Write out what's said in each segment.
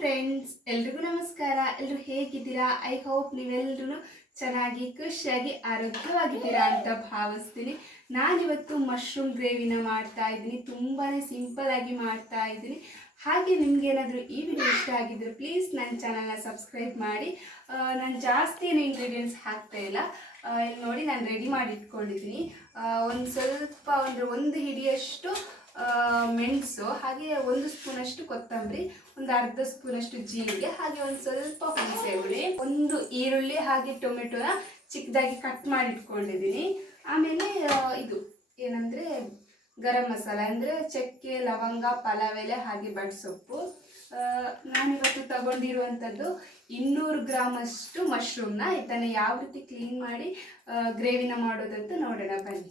Friends, ಎಲ್ರಿಗೂ ನಮಸ್ಕಾರ. ಎಲ್ಲರೂ ಹೇಗಿದ್ದೀರಾ? ಐ ಹೋಪ್ ನೀವೆಲ್ಲರೂ ಚೆನ್ನಾಗಿ ಖುಷಿಯಾಗಿ ಆರೋಗ್ಯವಾಗಿದ್ದೀರಾ ಅಂತ ಭಾವಿಸ್ತೀನಿ. ನಾನಿವತ್ತು ಮಶ್ರೂಮ್ ಗ್ರೇವಿನ ಮಾಡ್ತಾ ಇದ್ದೀನಿ. ತುಂಬಾ ಸಿಂಪಲ್ ಆಗಿ ಮಾಡ್ತಾ ಇದ್ದೀನಿ. ಹಾಗೆ ನಿಮ್ಗೇನಾದರೂ ಈ ವಿಡಿಯೋ ಇಷ್ಟ ಆಗಿದ್ರೆ ಪ್ಲೀಸ್ ನನ್ನ ಚಾನಲ್ನ ಸಬ್ಸ್ಕ್ರೈಬ್ ಮಾಡಿ. ನಾನು ಜಾಸ್ತಿ ಏನು ಇಂಗ್ರೀಡಿಯೆಂಟ್ಸ್ ಹಾಕ್ತಾ ಇಲ್ಲ. ಇಲ್ಲಿ ನೋಡಿ, ನಾನು ರೆಡಿ ಮಾಡಿ ಇಟ್ಕೊಂಡಿದ್ದೀನಿ. ಒಂದು ಸ್ವಲ್ಪ ಒಂದು ಹಿಡಿಯಷ್ಟು ಮೆಣಸು, ಹಾಗೆ 1 ಸ್ಪೂನಷ್ಟು ಕೊತ್ತಂಬರಿ, ಒಂದು ಅರ್ಧ ಸ್ಪೂನಷ್ಟು ಜೀರಿಗೆ, ಹಾಗೆ ಒಂದು ಸ್ವಲ್ಪ ಹುಣಸೆಹುಳಿ, ಒಂದು ಈರುಳ್ಳಿ, ಹಾಗೆ ಟೊಮೆಟೊನ ಚಿಕ್ಕದಾಗಿ ಕಟ್ ಮಾಡಿ ಇಟ್ಕೊಂಡಿದ್ದೀನಿ. ಆಮೇಲೆ ಇದು ಏನಂದರೆ ಗರಂ ಮಸಾಲ, ಅಂದರೆ ಚಕ್ಕೆ, ಲವಂಗ, ಪಲಾವ್ ಎಲೆ, ಹಾಗೆ ಬಡ್ಸೊಪ್ಪು. ನಾನಿವತ್ತು ತಗೊಂಡಿರುವಂಥದ್ದು 200 ಗ್ರಾಮಷ್ಟು ಮಶ್ರೂಮ್ನ. ಇದನ್ನು ಯಾವ ರೀತಿ ಕ್ಲೀನ್ ಮಾಡಿ ಗ್ರೇವಿನ ಮಾಡೋದಂತ ನೋಡೋಣ ಬನ್ನಿ.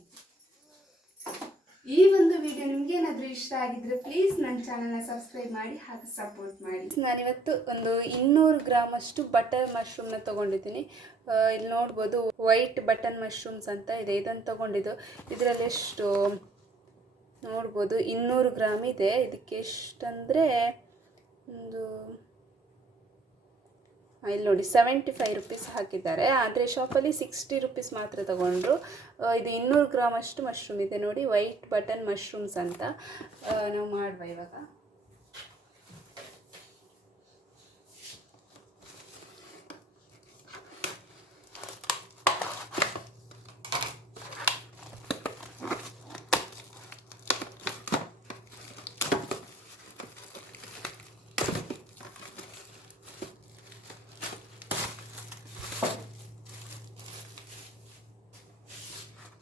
ಈ ಒಂದು ವಿಡಿಯೋ ನಿಮ್ಗೆ ಏನಾದರೂ ಇಷ್ಟ ಆಗಿದ್ರೆ ಪ್ಲೀಸ್ ನನ್ನ ಚಾನಲ್ನ ಸಬ್ಸ್ಕ್ರೈಬ್ ಮಾಡಿ ಹಾಗೆ ಸಪೋರ್ಟ್ ಮಾಡಿ. ನಾನಿವತ್ತು ಒಂದು 200 ಗ್ರಾಮಷ್ಟು ಬಟರ್ ಮಶ್ರೂಮ್ನ ತೊಗೊಂಡಿದ್ದೀನಿ. ಇಲ್ಲಿ ನೋಡ್ಬೋದು, ವೈಟ್ ಬಟನ್ ಮಶ್ರೂಮ್ಸ್ ಅಂತ ಇದೆ. ಇದನ್ನು ತೊಗೊಂಡಿದ್ದು. ಇದರಲ್ಲಿ ಎಷ್ಟು ನೋಡ್ಬೋದು, 200 ಗ್ರಾಮ್ ಇದೆ. ಇದಕ್ಕೆ ಎಷ್ಟಂದರೆ ಒಂದು ಇಲ್ಲಿ ನೋಡಿ 75 ರುಪೀಸ್ ಹಾಕಿದ್ದಾರೆ. ಆದರೆ ಶಾಪಲ್ಲಿ 60 ರುಪೀಸ್ ಮಾತ್ರ ತಗೊಂಡ್ರು. ಇದು 200 ಗ್ರಾಮ್ ಅಷ್ಟು ಮಶ್ರೂಮ್ ಇದೆ ನೋಡಿ, ವೈಟ್ ಬಟನ್ ಮಶ್ರೂಮ್ಸ್ ಅಂತ. ನಾವು ಮಾಡುವ ಇವಾಗ.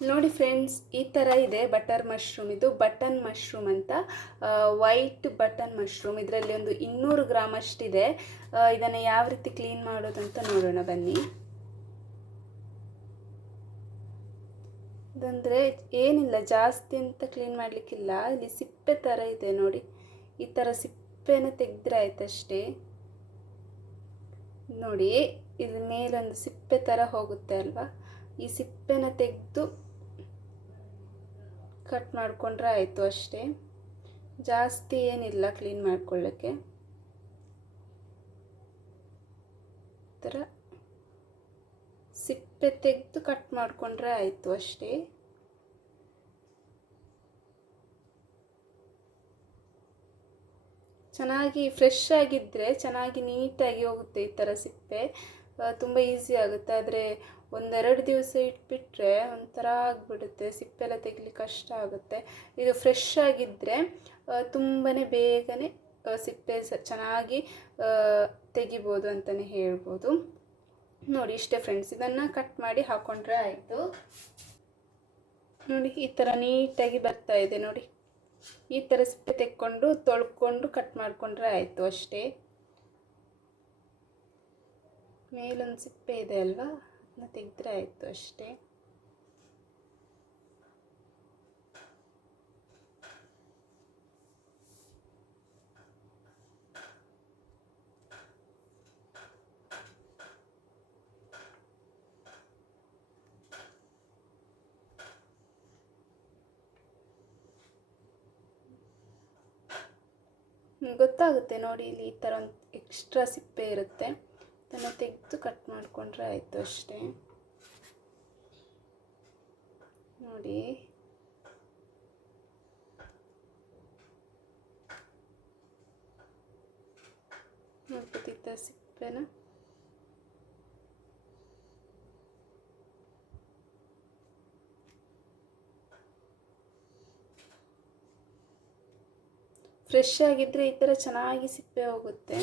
ನೋಡಿ ಫ್ರೆಂಡ್ಸ್, ಈ ಥರ ಇದೆ ಬಟರ್ ಮಶ್ರೂಮ್. ಇದು ಬಟನ್ ಮಶ್ರೂಮ್ ಅಂತ, ವೈಟ್ ಬಟನ್ ಮಶ್ರೂಮ್. ಇದರಲ್ಲಿ ಒಂದು 200 ಗ್ರಾಮ್ ಅಷ್ಟಿದೆ. ಇದನ್ನು ಯಾವ ರೀತಿ ಕ್ಲೀನ್ ಮಾಡೋದಂತ ನೋಡೋಣ ಬನ್ನಿ. ಇದಂದರೆ ಏನಿಲ್ಲ, ಜಾಸ್ತಿ ಅಂತ ಕ್ಲೀನ್ ಮಾಡಲಿಕ್ಕಿಲ್ಲ. ಇಲ್ಲಿ ಸಿಪ್ಪೆ ಥರ ಇದೆ ನೋಡಿ, ಈ ಥರ ಸಿಪ್ಪೆನ ತೆಗೆದ್ರೆ ಆಯ್ತಷ್ಟೇ. ನೋಡಿ, ಇದ್ರ ಮೇಲೊಂದು ಸಿಪ್ಪೆ ಥರ ಹೋಗುತ್ತೆ ಅಲ್ವಾ, ಈ ಸಿಪ್ಪೆನ ತೆಗೆದು ಕಟ್ ಮಾಡಿಕೊಂಡ್ರೆ ಆಯಿತು ಅಷ್ಟೇ. ಜಾಸ್ತಿ ಏನಿಲ್ಲ ಕ್ಲೀನ್ ಮಾಡ್ಕೊಳ್ಳೋಕ್ಕೆ. ಈ ಥರ ಸಿಪ್ಪೆ ತೆಗೆದು ಕಟ್ ಮಾಡಿಕೊಂಡ್ರೆ ಆಯಿತು ಅಷ್ಟೇ. ಚೆನ್ನಾಗಿ ಫ್ರೆಶ್ ಆಗಿದ್ದರೆ ಚೆನ್ನಾಗಿ ನೀಟಾಗಿ ಹೋಗುತ್ತೆ ಈ ಥರ ಸಿಪ್ಪೆ. ತುಂಬ ಈಸಿ ಆಗುತ್ತೆ. ಆದರೆ 1-2 ದಿವಸ ಇಟ್ಬಿಟ್ರೆ ಒಂಥರ ಆಗಿಬಿಡುತ್ತೆ, ಸಿಪ್ಪೆಲ್ಲ ತೆಗಿಲಿಕ್ಕೆ ಕಷ್ಟ ಆಗುತ್ತೆ. ಇದು ಫ್ರೆಶ್ ಆಗಿದ್ದರೆ ತುಂಬಾ ಬೇಗನೆ ಸಿಪ್ಪೆ ಚೆನ್ನಾಗಿ ತೆಗಿಬೋದು ಅಂತಲೇ ಹೇಳ್ಬೋದು. ನೋಡಿ, ಇಷ್ಟೇ ಫ್ರೆಂಡ್ಸ್. ಇದನ್ನು ಕಟ್ ಮಾಡಿ ಹಾಕ್ಕೊಂಡ್ರೆ ಆಯಿತು. ನೋಡಿ, ಈ ಥರ ನೀಟಾಗಿ ಬರ್ತಾ ಇದೆ ನೋಡಿ. ಈ ಥರ ಸಿಪ್ಪೆ ತೆಕ್ಕೊಂಡು ತೊಳ್ಕೊಂಡು ಕಟ್ ಮಾಡಿಕೊಂಡ್ರೆ ಆಯಿತು ಅಷ್ಟೇ. ಮೇಲೊಂದು ಸಿಪ್ಪೆ ಇದೆ ಅಲ್ವಾ, ಅದನ್ನ ತೆಗೆದ್ರೆ ಆಯಿತು ಅಷ್ಟೇ. ಗೊತ್ತಾಗುತ್ತೆ ನೋಡಿ, ಇಲ್ಲಿ ಈ ಥರ ಒಂದು ಎಕ್ಸ್ಟ್ರಾ ಸಿಪ್ಪೆ ಇರುತ್ತೆ. ಅದನ್ನು ತೆಗೆದು ಕಟ್ ಮಾಡಿಕೊಂಡ್ರೆ ಆಯಿತು ಅಷ್ಟೇ. ನೋಡಿ, ನೋಡ್ಬೋದು ಈ ಥರ ಸಿಪ್ಪೆನ. ಫ್ರೆಶ್ ಆಗಿದ್ದರೆ ಈ ಥರ ಚೆನ್ನಾಗಿ ಸಿಪ್ಪೆ ಹೋಗುತ್ತೆ.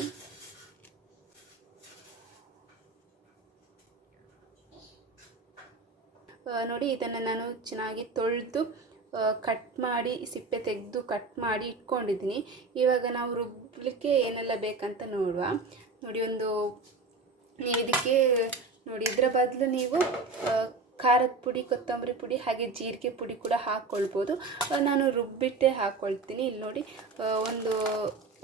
ನೋಡಿ, ಇದನ್ನು ನಾನು ಚೆನ್ನಾಗಿ ತೊಳೆದು ಕಟ್ ಮಾಡಿ ಸಿಪ್ಪೆ ತೆಗೆದು ಕಟ್ ಮಾಡಿ ಇಟ್ಕೊಂಡಿದ್ದೀನಿ. ಇವಾಗ ನಾವು ರುಬ್ಬಲಿಕ್ಕೆ ಏನೆಲ್ಲ ಬೇಕಂತ ನೋಡುವ. ನೋಡಿ, ನೀವು ಇದಕ್ಕೆ ನೋಡಿ, ಇದರ ಬದಲು ನೀವು ಖಾರದ ಪುಡಿ, ಕೊತ್ತಂಬರಿ ಪುಡಿ, ಹಾಗೆ ಜೀರಿಗೆ ಪುಡಿ ಕೂಡ ಹಾಕ್ಕೊಳ್ಬೋದು. ನಾನು ರುಬ್ಬಿಟ್ಟೆ ಹಾಕ್ಕೊಳ್ತೀನಿ. ಇಲ್ಲಿ ನೋಡಿ,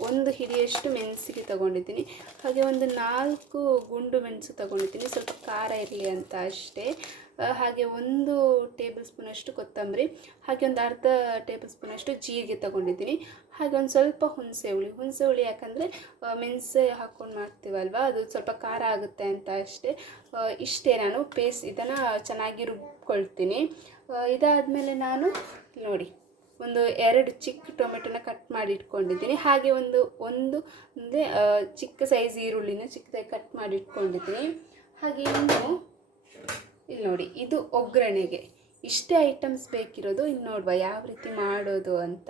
ಒಂದು ಹಿಡಿಯಷ್ಟು ಮೆಣಸಿಗೆ ತಗೊಂಡಿದ್ದೀನಿ. ಹಾಗೆ ಒಂದು 4 ಗುಂಡು ಮೆಣಸು ತಗೊಂಡಿದ್ದೀನಿ, ಸ್ವಲ್ಪ ಖಾರ ಇರಲಿ ಅಂತ ಅಷ್ಟೇ. ಹಾಗೆ 1 ಟೇಬಲ್ ಸ್ಪೂನಷ್ಟು ಕೊತ್ತಂಬರಿ, ಹಾಗೆ ಒಂದು ಅರ್ಧ ಟೇಬಲ್ ಸ್ಪೂನಷ್ಟು ಜೀರಿಗೆ ತಗೊಂಡಿದ್ದೀನಿ. ಹಾಗೆ ಒಂದು ಸ್ವಲ್ಪ ಹುಣಸೆ ಹುಳಿ ಯಾಕಂದರೆ ಮೆಣಸೆ ಹಾಕ್ಕೊಂಡು ಮಾಡ್ತೀವಲ್ವ, ಅದು ಸ್ವಲ್ಪ ಖಾರ ಆಗುತ್ತೆ ಅಂತ ಅಷ್ಟೇ. ಇಷ್ಟೇ, ನಾನು ಇದನ್ನು ಚೆನ್ನಾಗಿ ರುಬ್ಕೊಳ್ತೀನಿ. ಇದಾದಮೇಲೆ ನಾನು ನೋಡಿ ಒಂದು 2 ಚಿಕ್ಕ ಟೊಮೆಟೊನ ಕಟ್ ಮಾಡಿ ಇಟ್ಕೊಂಡಿದ್ದೀನಿ. ಹಾಗೆ ಒಂದು ಅಂದರೆ ಚಿಕ್ಕ ಸೈಜ್ ಈರುಳ್ಳಿನ ಚಿಕ್ಕದಾಗಿ ಕಟ್ ಮಾಡಿ ಇಟ್ಕೊಂಡಿದ್ದೀನಿ. ಹಾಗೆ ಇನ್ನು ಇಲ್ಲಿ ನೋಡಿ, ಇದು ಒಗ್ಗರಣೆಗೆ ಇಷ್ಟೇ ಐಟಮ್ಸ್ ಬೇಕಿರೋದು. ಇನ್ನು ನೋಡುವ ಯಾವ ರೀತಿ ಮಾಡೋದು ಅಂತ.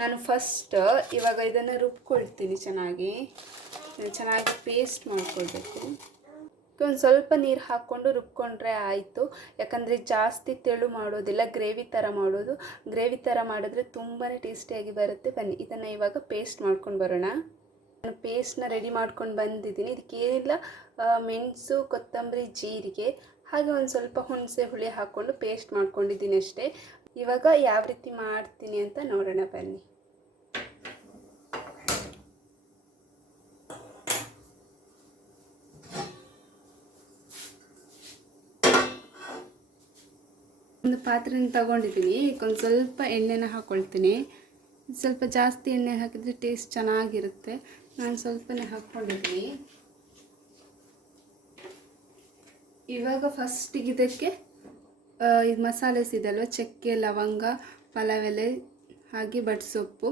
ನಾನು ಫಸ್ಟ್ ಇವಾಗ ಇದನ್ನು ರುಬ್ಕೊಳ್ತೀನಿ, ಚೆನ್ನಾಗಿ ಪೇಸ್ಟ್ ಮಾಡ್ಕೊಳ್ಬೇಕು. ಒಂದು ಸ್ವಲ್ಪ ನೀರು ಹಾಕ್ಕೊಂಡು ರುಬ್ಕೊಂಡ್ರೆ ಆಯಿತು. ಯಾಕಂದರೆ ಜಾಸ್ತಿ ತೆಳು ಮಾಡೋದಿಲ್ಲ, ಗ್ರೇವಿ ಥರ ಮಾಡೋದು. ಗ್ರೇವಿ ಥರ ಮಾಡಿದ್ರೆ ತುಂಬಾ ಟೇಸ್ಟಿಯಾಗಿ ಬರುತ್ತೆ. ಬನ್ನಿ ಇದನ್ನು ಇವಾಗ ಪೇಸ್ಟ್ ಮಾಡ್ಕೊಂಡು ಬರೋಣ. ನಾನು ಪೇಸ್ಟ್ನ ರೆಡಿ ಮಾಡ್ಕೊಂಡು ಬಂದಿದ್ದೀನಿ. ಇದಕ್ಕೇನಿಲ್ಲ, ಮೆಣಸು, ಕೊತ್ತಂಬರಿ, ಜೀರಿಗೆ, ಹಾಗೆ ಒಂದು ಸ್ವಲ್ಪ ಹುಣಸೆ ಹುಳಿ ಹಾಕ್ಕೊಂಡು ಪೇಸ್ಟ್ ಮಾಡ್ಕೊಂಡಿದ್ದೀನಿ ಅಷ್ಟೇ. ಇವಾಗ ಯಾವ ರೀತಿ ಮಾಡ್ತೀನಿ ಅಂತ ನೋಡೋಣ ಬನ್ನಿ. ಒಂದು ಪಾತ್ರೆನ ತಗೊಂಡಿದ್ದೀನಿ. ಒಂದು ಸ್ವಲ್ಪ ಎಣ್ಣೆನ ಹಾಕ್ಕೊಳ್ತೀನಿ. ಸ್ವಲ್ಪ ಜಾಸ್ತಿ ಎಣ್ಣೆ ಹಾಕಿದರೆ ಟೇಸ್ಟ್ ಚೆನ್ನಾಗಿರುತ್ತೆ. ನಾನು ಸ್ವಲ್ಪನೇ ಹಾಕ್ಕೊಂಡಿದ್ದೀನಿ. ಇವಾಗ ಫಸ್ಟಿಗೆ ಇದಕ್ಕೆ ಇದು ಮಸಾಲೆಸ್ ಇದಲ್ವ, ಚಕ್ಕೆ, ಲವಂಗ, ಪಲಾವ್ ಎಲೆ, ಹಾಗೆ ಬಡ್ಸೊಪ್ಪು.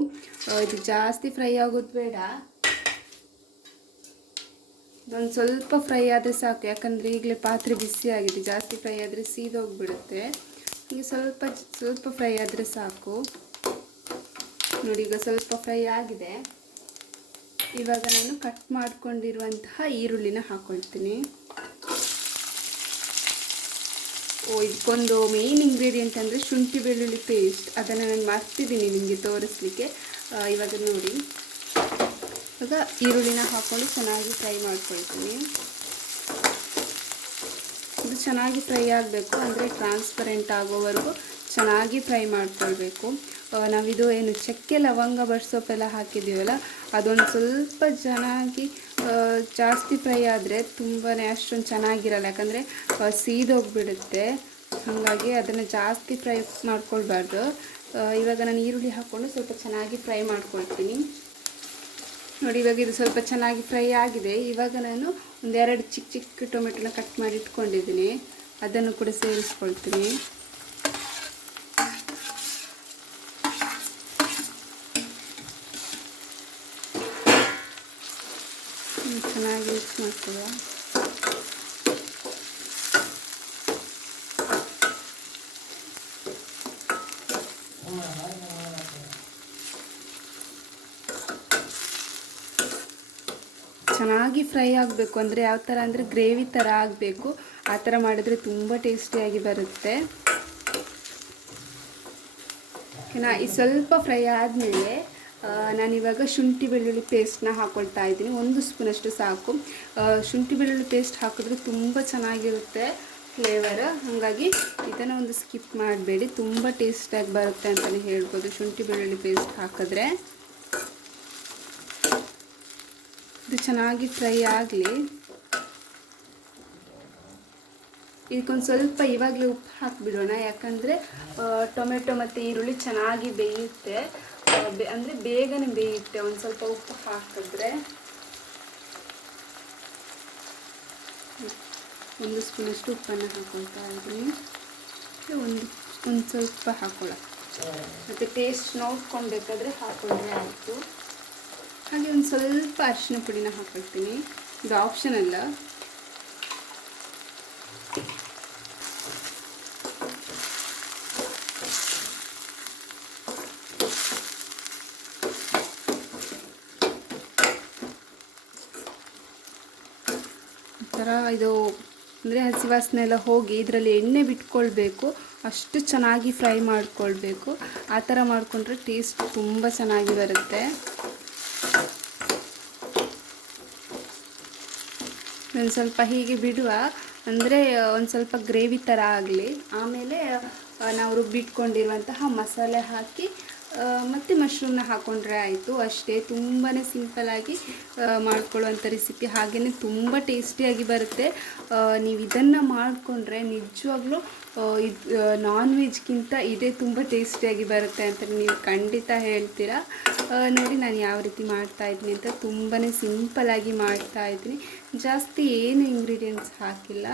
ಇದು ಜಾಸ್ತಿ ಫ್ರೈ ಆಗೋದು ಬೇಡ, ಒಂದು ಸ್ವಲ್ಪ ಫ್ರೈ ಆದರೆ ಸಾಕು. ಯಾಕಂದರೆ ಈಗಲೇ ಪಾತ್ರೆ ಬಿಸಿ ಆಗಿದೆ, ಜಾಸ್ತಿ ಫ್ರೈ ಆದರೆ ಸೀದೋಗಿಬಿಡುತ್ತೆ. ಈಗ ಸ್ವಲ್ಪ ಫ್ರೈ ಆದರೆ ಸಾಕು. ನೋಡಿ, ಈಗ ಸ್ವಲ್ಪ ಫ್ರೈ ಆಗಿದೆ. ಇವಾಗ ನಾನು ಕಟ್ ಮಾಡ್ಕೊಂಡಿರುವಂತಹ ಈರುಳ್ಳಿನ ಹಾಕ್ಕೊಳ್ತೀನಿ. ಇದಕ್ಕೊಂದು ಮೇನ್ ಇಂಗ್ರೀಡಿಯೆಂಟ್ ಅಂದರೆ ಶುಂಠಿ ಬೆಳ್ಳುಳ್ಳಿ ಪೇಸ್ಟ್. ಅದನ್ನು ನಾನು ಮರ್ತಿದ್ದೀನಿ ನಿಮಗೆ ತೋರಿಸ್ಲಿಕ್ಕೆ. ಇವಾಗ ನೋಡಿ, ಇವಾಗ ಈರುಳ್ಳಿನ ಹಾಕ್ಕೊಂಡು ಚೆನ್ನಾಗಿ ಫ್ರೈ ಮಾಡ್ಕೊಳ್ತೀನಿ. ಇದು ಚೆನ್ನಾಗಿ ಫ್ರೈ ಆಗಬೇಕು, ಅಂದರೆ ಟ್ರಾನ್ಸ್ಪರೆಂಟ್ ಆಗೋವರೆಗೂ ಚೆನ್ನಾಗಿ ಫ್ರೈ ಮಾಡ್ಕೊಳ್ಬೇಕು. ನಾವಿದು ಏನು ಚಕ್ಕೆ, ಲವಂಗ, ಬಡ್ಸೊಪ್ಪೆಲ್ಲ ಹಾಕಿದ್ದೀವಲ್ಲ, ಅದೊಂದು ಸ್ವಲ್ಪ ಚೆನ್ನಾಗಿ ಜಾಸ್ತಿ ಫ್ರೈ ಆದರೆ ತುಂಬಾ ಅಷ್ಟೊಂದು ಚೆನ್ನಾಗಿರಲ್ಲ. ಯಾಕಂದರೆ ಸೀದೋಗಿಬಿಡುತ್ತೆ. ಹಾಗಾಗಿ ಅದನ್ನು ಜಾಸ್ತಿ ಫ್ರೈ ಮಾಡ್ಕೊಳ್ಬಾರ್ದು. ಇವಾಗ ನಾನು ಈರುಳ್ಳಿ ಹಾಕ್ಕೊಂಡು ಸ್ವಲ್ಪ ಚೆನ್ನಾಗಿ ಫ್ರೈ ಮಾಡ್ಕೊಳ್ತೀನಿ. ನೋಡಿ, ಇವಾಗ ಇದು ಸ್ವಲ್ಪ ಚೆನ್ನಾಗಿ ಫ್ರೈ ಆಗಿದೆ. ಇವಾಗ ನಾನು 2 ಚಿಕ್ಕ ಟೊಮೆಟೊನ ಕಟ್ ಮಾಡಿ ಇಟ್ಕೊಂಡಿದ್ದೀನಿ, ಅದನ್ನು ಕೂಡ ಸೇರಿಸ್ಕೊಳ್ತೀನಿ. ಚೆನ್ನಾಗಿ ಮಿಕ್ಸ್ ಮಾಡ್ಕೊಳ್ಳುವ. ಚೆನ್ನಾಗಿ ಫ್ರೈ ಆಗಬೇಕು. ಅಂದರೆ ಯಾವ ಥರ ಅಂದರೆ ಗ್ರೇವಿ ಥರ ಆಗಬೇಕು. ಆ ಥರ ಮಾಡಿದ್ರೆ ತುಂಬ ಟೇಸ್ಟಿಯಾಗಿ ಬರುತ್ತೆ. ಈ ಸ್ವಲ್ಪ ಫ್ರೈ ಆದಮೇಲೆ ನಾನಿವಾಗ ಶುಂಠಿ ಬೆಳ್ಳುಳ್ಳಿ ಪೇಸ್ಟ್ನ ಹಾಕ್ಕೊಳ್ತಾ ಇದ್ದೀನಿ. 1 ಸ್ಪೂನಷ್ಟು ಸಾಕು. ಶುಂಠಿ ಬೆಳ್ಳುಳ್ಳಿ ಪೇಸ್ಟ್ ಹಾಕಿದ್ರೆ ತುಂಬ ಚೆನ್ನಾಗಿರುತ್ತೆ ಫ್ಲೇವರ್. ಹಾಗಾಗಿ ಇದನ್ನು ಒಂದು ಸ್ಕಿಪ್ ಮಾಡಬೇಡಿ, ತುಂಬ ಟೇಸ್ಟಾಗಿ ಬರುತ್ತೆ ಅಂತಲೇ ಹೇಳ್ಬೋದು ಶುಂಠಿ ಬೆಳ್ಳುಳ್ಳಿ ಪೇಸ್ಟ್ ಹಾಕಿದ್ರೆ. ಇದು ಚೆನ್ನಾಗಿ ಫ್ರೈ ಆಗಲಿ. ಇದಕ್ಕೊಂದು ಸ್ವಲ್ಪ ಇವಾಗಲೇ ಉಪ್ಪು ಹಾಕಿಬಿಡೋಣ. ಯಾಕಂದರೆ ಟೊಮೆಟೊ ಮತ್ತು ಈರುಳ್ಳಿ ಚೆನ್ನಾಗಿ ಬೇಯುತ್ತೆ, ಅಂದರೆ ಬೇಗನೆ ಬೇಯುತ್ತೆ. ಒಂದು ಸ್ವಲ್ಪ ಉಪ್ಪು ಹಾಕಿದ್ರೆ. 1 ಸ್ಪೂನಷ್ಟು ಉಪ್ಪನ್ನು ಹಾಕ್ಕೊಳ್ತಾ ಇದ್ದೀನಿ. ಒಂದು ಸ್ವಲ್ಪ ಹಾಕೊಳ್ಳ, ಮತ್ತು ಟೇಸ್ಟ್ ನೋಡ್ಕೊಳ್ಬೇಕಾದ್ರೆ ಹಾಕ್ಕೊಂಡ್ರೆ ಆಯಿತು. ಹಾಗೆ ಒಂದು ಸ್ವಲ್ಪ ಅರಿಶಿನ ಪುಡಿನ ಹಾಕ್ಕೊಳ್ತೀನಿ. ಇದು ಆಪ್ಷನಲ್ಲ. ಈ ಥರ ಇದು ಅಂದರೆ ಹಸಿ ವಾಸನೆ ಎಲ್ಲ ಹೋಗಿ ಇದರಲ್ಲಿ ಎಣ್ಣೆ ಬಿಟ್ಕೊಳ್ಬೇಕು. ಅಷ್ಟು ಚೆನ್ನಾಗಿ ಫ್ರೈ ಮಾಡ್ಕೊಳ್ಬೇಕು. ಆ ಥರ ಮಾಡಿಕೊಂಡ್ರೆ ಟೇಸ್ಟ್ ತುಂಬ ಚೆನ್ನಾಗಿ ಬರುತ್ತೆ. ಒಂದು ಸ್ವಲ್ಪ ಹೀಗೆ ಬಿಡುವ, ಅಂದರೆ ಒಂದು ಸ್ವಲ್ಪ ಗ್ರೇವಿ ಥರ ಆಗಲಿ. ಆಮೇಲೆ ನಾವು ರುಬ್ಬಿಟ್ಕೊಂಡಿರುವಂತಹ ಮಸಾಲೆ ಹಾಕಿ ಮತ್ತು ಮಶ್ರೂಮ್ನ ಹಾಕ್ಕೊಂಡ್ರೆ ಆಯಿತು ಅಷ್ಟೇ. ತುಂಬಾ ಸಿಂಪಲಾಗಿ ಮಾಡ್ಕೊಳ್ಳುವಂಥ ರೆಸಿಪಿ, ಹಾಗೆಯೇ ತುಂಬ ಟೇಸ್ಟಿಯಾಗಿ ಬರುತ್ತೆ. ನೀವು ಇದನ್ನು ಮಾಡಿಕೊಂಡ್ರೆ ನಿಜವಾಗ್ಲೂ ಇದು ನಾನ್ ವೆಜ್ಗಿಂತ ಇದೇ ತುಂಬ ಟೇಸ್ಟಿಯಾಗಿ ಬರುತ್ತೆ ಅಂತ ನೀವು ಖಂಡಿತ ಹೇಳ್ತೀರಾ. ನೋಡಿ ನಾನು ಯಾವ ರೀತಿ ಮಾಡ್ತಾಯಿದ್ದೀನಿ ಅಂತ. ತುಂಬಾ ಸಿಂಪಲಾಗಿ ಮಾಡ್ತಾಯಿದ್ದೀನಿ, ಜಾಸ್ತಿ ಏನು ಇಂಗ್ರೀಡಿಯೆಂಟ್ಸ್ ಹಾಕಿಲ್ಲ.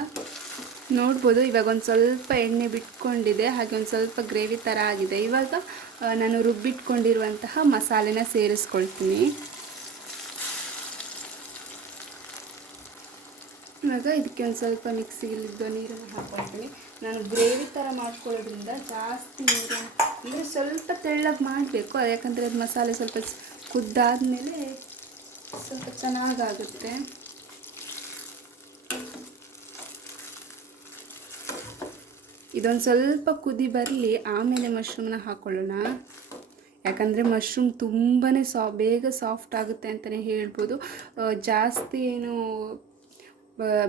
ನೋಡ್ಬೋದು ಇವಾಗ ಒಂದು ಸ್ವಲ್ಪ ಎಣ್ಣೆ ಬಿಟ್ಕೊಂಡಿದೆ, ಹಾಗೆ ಒಂದು ಸ್ವಲ್ಪ ಗ್ರೇವಿ ಥರ ಆಗಿದೆ. ಇವಾಗ ನಾನು ರುಬ್ಬಿಟ್ಕೊಂಡಿರುವಂತಹ ಮಸಾಲೆನ ಸೇರಿಸ್ಕೊಳ್ತೀನಿ. ಇವಾಗ ಇದಕ್ಕೆ ಒಂದು ಸ್ವಲ್ಪ ಮಿಕ್ಸಿಗಿಲ್ಲಿದ್ದು ನೀರನ್ನು ಹಾಕ್ಕೊಳ್ತೀನಿ. ನಾನು ಗ್ರೇವಿ ಥರ ಮಾಡ್ಕೊಳ್ಳೋದ್ರಿಂದ ಜಾಸ್ತಿ ನೀರು ಅಂದರೆ ಸ್ವಲ್ಪ ತೆಳ್ಳಗೆ ಮಾಡಬೇಕು, ಯಾಕಂದರೆ ಅದು ಮಸಾಲೆ ಸ್ವಲ್ಪ ಕುದ್ದಾದಮೇಲೆ ಸ್ವಲ್ಪ ಚೆನ್ನಾಗಾಗುತ್ತೆ. ಇದೊಂದು ಸ್ವಲ್ಪ ಕುದಿ ಬರಲಿ, ಆಮೇಲೆ ಮಶ್ರೂಮ್ನ ಹಾಕ್ಕೊಳ್ಳೋಣ. ಯಾಕಂದರೆ ಮಶ್ರೂಮ್ ತುಂಬಾ ಬೇಗ ಸಾಫ್ಟ್ ಆಗುತ್ತೆ ಅಂತಲೇ ಹೇಳ್ಬೋದು. ಜಾಸ್ತಿ ಏನು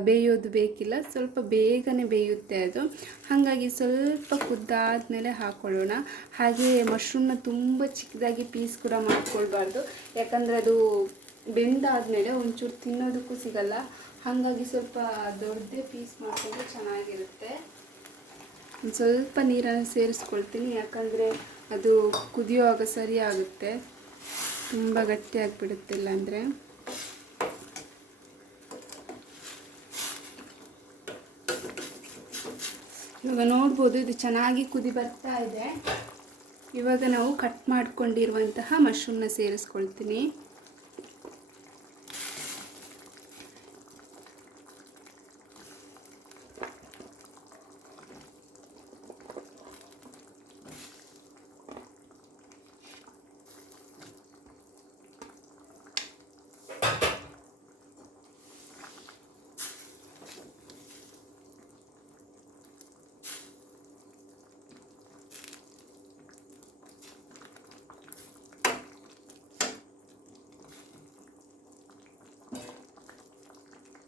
ಬೇಯೋದು ಬೇಕಿಲ್ಲ, ಸ್ವಲ್ಪ ಬೇಗನೆ ಬೇಯುತ್ತೆ ಅದು. ಹಾಗಾಗಿ ಸ್ವಲ್ಪ ಕುದ್ದಾದಮೇಲೆ ಹಾಕ್ಕೊಳ್ಳೋಣ. ಹಾಗೆ ಮಶ್ರೂಮ್ನ ತುಂಬ ಚಿಕ್ಕದಾಗಿ ಪೀಸ್ ಕೂಡ ಮಾಡ್ಕೊಳ್ಬಾರ್ದು, ಯಾಕಂದರೆ ಅದು ಬೆಂದಾದಮೇಲೆ ಒಂಚೂರು ತಿನ್ನೋದಕ್ಕೂ ಸಿಗಲ್ಲ. ಹಾಗಾಗಿ ಸ್ವಲ್ಪ ದೊಡ್ಡದೇ ಪೀಸ್ ಮಾಡಿಕೊಂಡ್ರೆ ಚೆನ್ನಾಗಿರುತ್ತೆ. ಒಂದು ಸ್ವಲ್ಪ ನೀರನ್ನು ಸೇರಿಸ್ಕೊಳ್ತೀನಿ, ಯಾಕಂದರೆ ಅದು ಕುದಿಯುವಾಗ ಸರಿ ಆಗುತ್ತೆ, ತುಂಬ ಗಟ್ಟಿಯಾಗಿಬಿಡುತ್ತೆ ಇಲ್ಲಾಂದರೆ. ಇವಾಗ ನೋಡ್ಬೋದು ಇದು ಚೆನ್ನಾಗಿ ಕುದಿ ಬರ್ತಾ ಇದೆ. ಇವಾಗ ನಾವು ಕಟ್ ಮಾಡ್ಕೊಂಡಿರುವಂತಹ ಮಶ್ರೂಮ್ನ ಸೇರಿಸ್ಕೊಳ್ತೀನಿ.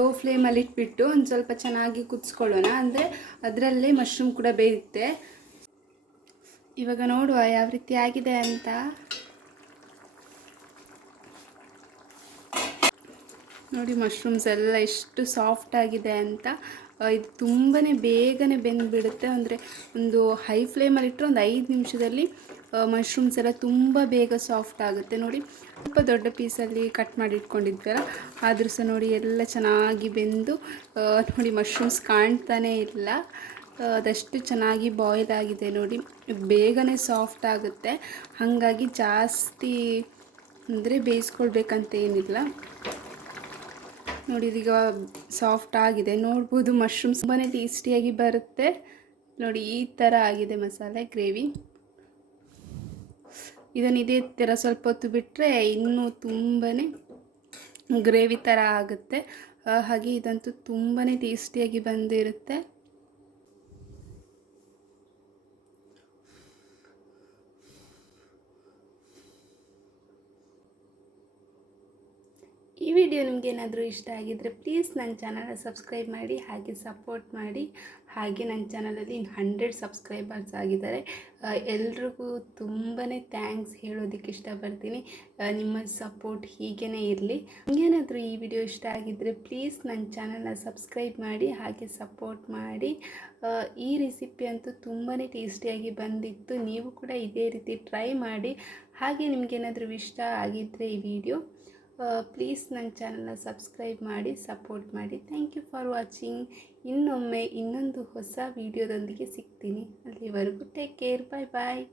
ಲೋ ಫ್ಲೇಮಲ್ಲಿ ಇಟ್ಬಿಟ್ಟು ಒಂದು ಸ್ವಲ್ಪ ಚೆನ್ನಾಗಿ ಕುದಿಸ್ಕೊಳ್ಳೋಣ, ಅಂದರೆ ಅದರಲ್ಲೇ ಮಶ್ರೂಮ್ ಕೂಡ ಬೇಯುತ್ತೆ. ಇವಾಗ ನೋಡುವ ಯಾವ ರೀತಿ ಆಗಿದೆ ಅಂತ. ನೋಡಿ ಮಶ್ರೂಮ್ಸ್ ಎಲ್ಲ ಎಷ್ಟು ಸಾಫ್ಟ್ ಆಗಿದೆ ಅಂತ. ಇದು ತುಂಬಾ ಬೇಗನೆ ಬೆಂದುಬಿಡುತ್ತೆ, ಅಂದರೆ ಒಂದು ಹೈ ಫ್ಲೇಮಲ್ಲಿ ಇಟ್ಟರೆ ಒಂದು 5 ನಿಮಿಷದಲ್ಲಿ ಮಶ್ರೂಮ್ಸ್ ಎಲ್ಲ ತುಂಬ ಬೇಗ ಸಾಫ್ಟ್ ಆಗುತ್ತೆ. ನೋಡಿ ಸ್ವಲ್ಪ ದೊಡ್ಡ ಪೀಸಲ್ಲಿ ಕಟ್ ಮಾಡಿ ಇಟ್ಕೊಂಡಿದ್ವಲ್ಲ, ಆದರೂ ಸಹ ನೋಡಿ ಎಲ್ಲ ಚೆನ್ನಾಗಿ ಬೆಂದು ನೋಡಿ ಮಶ್ರೂಮ್ಸ್ ಕಾಣ್ತಾನೇ ಇಲ್ಲ, ಅದಷ್ಟು ಚೆನ್ನಾಗಿ ಬಾಯ್ಲ್ ಆಗಿದೆ. ನೋಡಿ ಬೇಗನೆ ಸಾಫ್ಟ್ ಆಗುತ್ತೆ, ಹಾಗಾಗಿ ಜಾಸ್ತಿ ಅಂದರೆ ಬೇಯಿಸ್ಕೊಳ್ಬೇಕಂತ ಏನಿಲ್ಲ. ನೋಡಿ ಇದೀಗ ಸಾಫ್ಟ್ ಆಗಿದೆ, ನೋಡ್ಬೋದು ಮಶ್ರೂಮ್ಸ್ ತುಂಬಾ ಟೇಸ್ಟಿಯಾಗಿ ಬರುತ್ತೆ. ನೋಡಿ ಈ ಥರ ಆಗಿದೆ ಮಸಾಲೆ ಗ್ರೇವಿ. ಇದನ್ನು ಇದೇ ಥರ ಸ್ವಲ್ಪ ಹೊತ್ತು ಬಿಟ್ಟರೆ ಇನ್ನೂ ತುಂಬಾ ಗ್ರೇವಿ ಥರ ಆಗುತ್ತೆ. ಹಾಗೆ ಇದಂತೂ ತುಂಬಾ ಟೇಸ್ಟಿಯಾಗಿ ಬಂದಿರುತ್ತೆ. ಈ ವಿಡಿಯೋ ನಿಮಗೆ ಏನಾದರೂ ಇಷ್ಟ ಆಗಿದ್ದರೆ ಪ್ಲೀಸ್ ನನ್ನ ಚಾನಲ್ನ ಸಬ್ಸ್ಕ್ರೈಬ್ ಮಾಡಿ, ಹಾಗೆ ಸಪೋರ್ಟ್ ಮಾಡಿ. ಹಾಗೆ ನನ್ನ ಚಾನಲಲ್ಲಿ 100 ಸಬ್ಸ್ಕ್ರೈಬರ್ಸ್ ಆಗಿದ್ದಾರೆ. ಎಲ್ರಿಗೂ ತುಂಬಾ ಥ್ಯಾಂಕ್ಸ್ ಹೇಳೋದಕ್ಕೆ ಇಷ್ಟಪಡ್ತೀನಿ. ನಿಮ್ಮ ಸಪೋರ್ಟ್ ಹೀಗೇ ಇರಲಿ. ನಿಮಗೇನಾದರೂ ಈ ವಿಡಿಯೋ ಇಷ್ಟ ಆಗಿದ್ದರೆ ಪ್ಲೀಸ್ ನನ್ನ ಚಾನಲ್ನ ಸಬ್ಸ್ಕ್ರೈಬ್ ಮಾಡಿ, ಹಾಗೆ ಸಪೋರ್ಟ್ ಮಾಡಿ. ಈ ರೆಸಿಪಿ ಅಂತೂ ತುಂಬಾ ಟೇಸ್ಟಿಯಾಗಿ ಬಂದಿತ್ತು. ನೀವು ಕೂಡ ಇದೇ ರೀತಿ ಟ್ರೈ ಮಾಡಿ. ಹಾಗೆ ನಿಮಗೇನಾದರೂ ಇಷ್ಟ ಆಗಿದ್ದರೆ ಈ ವಿಡಿಯೋ ಪ್ಲೀಸ್ ನನ್ನ ಚಾನಲ್ನ ಸಬ್ಸ್ಕ್ರೈಬ್ ಮಾಡಿ, ಸಪೋರ್ಟ್ ಮಾಡಿ. Thank you for watching. ಇನ್ನೊಮ್ಮೆ ಇನ್ನೊಂದು ಹೊಸ ವಿಡಿಯೋದೊಂದಿಗೆ ಸಿಗ್ತೀನಿ. ಅಲ್ಲಿವರೆಗೂ ಟೇಕ್ ಕೇರ್, ಬಾಯ್ ಬಾಯ್.